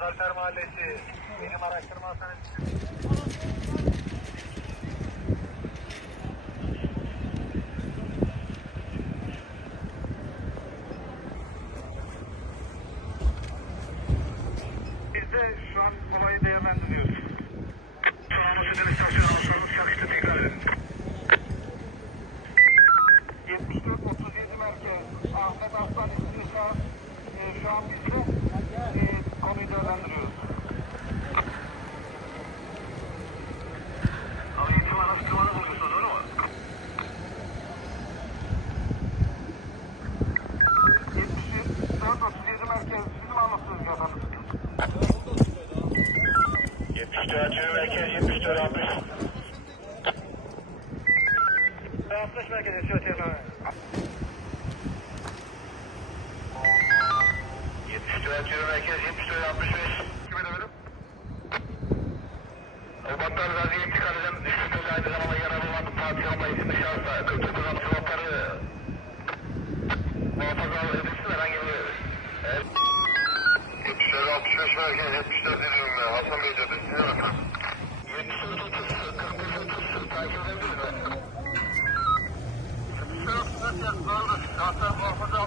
Alper Mahallesi. Benim araştırma hastanesi. Biz de şu an olayı değerlendiriyoruz. Sağımızı bir istasyon alsanız çalıştı tekrar edin. 74-37 merkez Ahmet Aslan isimli şahıs şu an bizde konuyu değerlendiriyoruz. Ama eğitim araştırmanı buluyorsunuz öyle mi? 74-37 merkez bizim anlatıyoruz efendim. 74 merkez 74 60. 60 merkez esiyor efendim. 74 merkez 74 65. Kime de verim? Obatlar Gazi'ye intikal eden düştükleri aynı zamanda yaralı olan Fatih Alma isimli şahısla 49 an sıvapları muhafaza edilsin herhangi bir 74 65 merkez 74 ediyorum ben. Hasan Bey Caddesi değil mi? 74 30 45 30 takip edebilir mi? 74 30 doğrudur. Şahsen muhafaza